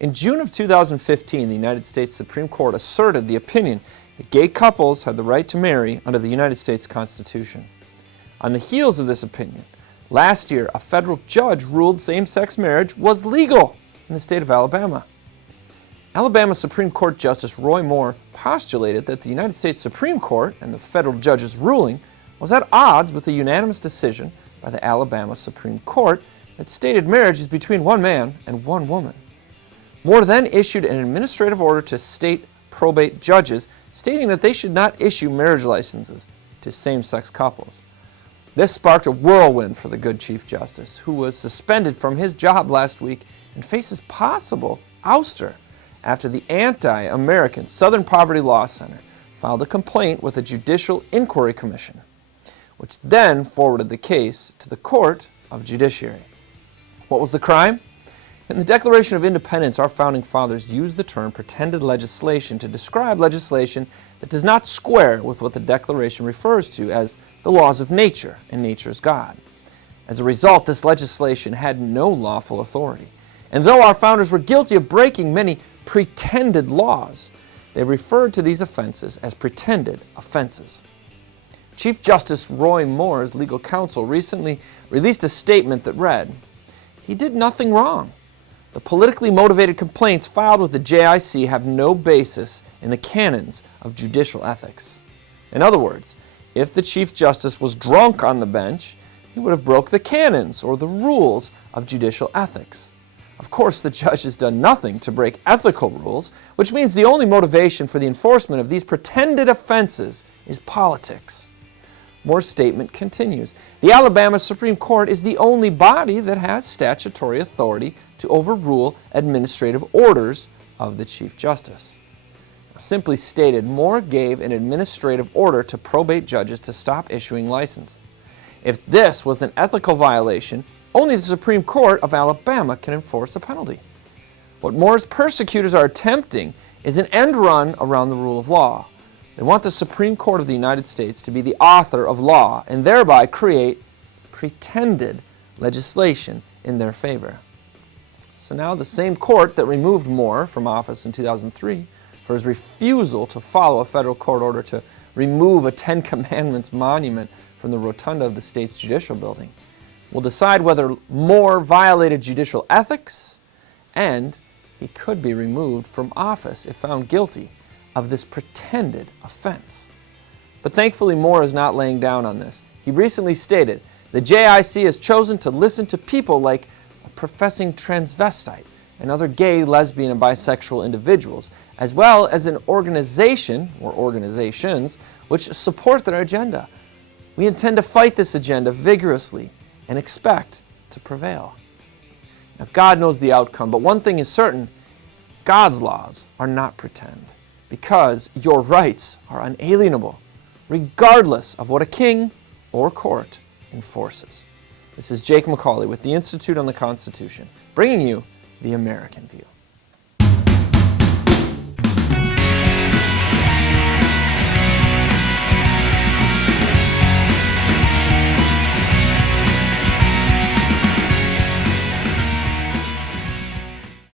In June of 2015, the United States Supreme Court asserted the opinion that gay couples had the right to marry under the United States Constitution. On the heels of this opinion, last year a federal judge ruled same-sex marriage was legal in the state of Alabama. Alabama Supreme Court Justice Roy Moore postulated that the United States Supreme Court and the federal judge's ruling was at odds with the unanimous decision by the Alabama Supreme Court that stated marriage is between one man and one woman. Moore then issued an administrative order to state probate judges stating that they should not issue marriage licenses to same-sex couples. This sparked a whirlwind for the good Chief Justice, who was suspended from his job last week and faces possible ouster after the anti-American Southern Poverty Law Center filed a complaint with the Judicial Inquiry Commission, which then forwarded the case to the Court of Judiciary. What was the crime? In the Declaration of Independence, our founding fathers used the term pretended legislation to describe legislation that does not square with what the Declaration refers to as the laws of nature and nature's God. As a result, this legislation had no lawful authority. And though our founders were guilty of breaking many pretended laws, they referred to these offenses as pretended offenses. Chief Justice Roy Moore's legal counsel recently released a statement that read, "He did nothing wrong. The politically motivated complaints filed with the JIC have no basis in the canons of judicial ethics." In other words, if the Chief Justice was drunk on the bench, he would have broke the canons or the rules of judicial ethics. Of course, the judge has done nothing to break ethical rules, which means the only motivation for the enforcement of these pretended offenses is politics. Moore's statement continues, "The Alabama Supreme Court is the only body that has statutory authority to overrule administrative orders of the Chief Justice." Simply stated, Moore gave an administrative order to probate judges to stop issuing licenses. If this was an ethical violation, only the Supreme Court of Alabama can enforce a penalty. What Moore's persecutors are attempting is an end run around the rule of law. They want the Supreme Court of the United States to be the author of law and thereby create pretended legislation in their favor. So now the same court that removed Moore from office in 2003 for his refusal to follow a federal court order to remove a Ten Commandments monument from the rotunda of the state's judicial building will decide whether Moore violated judicial ethics, and he could be removed from office if found guilty of this pretended offense. But thankfully, Moore is not laying down on this. He recently stated, "The JIC has chosen to listen to people like a professing transvestite and other gay, lesbian, and bisexual individuals, as well as an organization or organizations which support their agenda. We intend to fight this agenda vigorously and expect to prevail." Now, God knows the outcome, but one thing is certain, God's laws are not pretend, because your rights are unalienable, regardless of what a king or court enforces. This is Jake MacAulay with the Institute on the Constitution, bringing you the American View.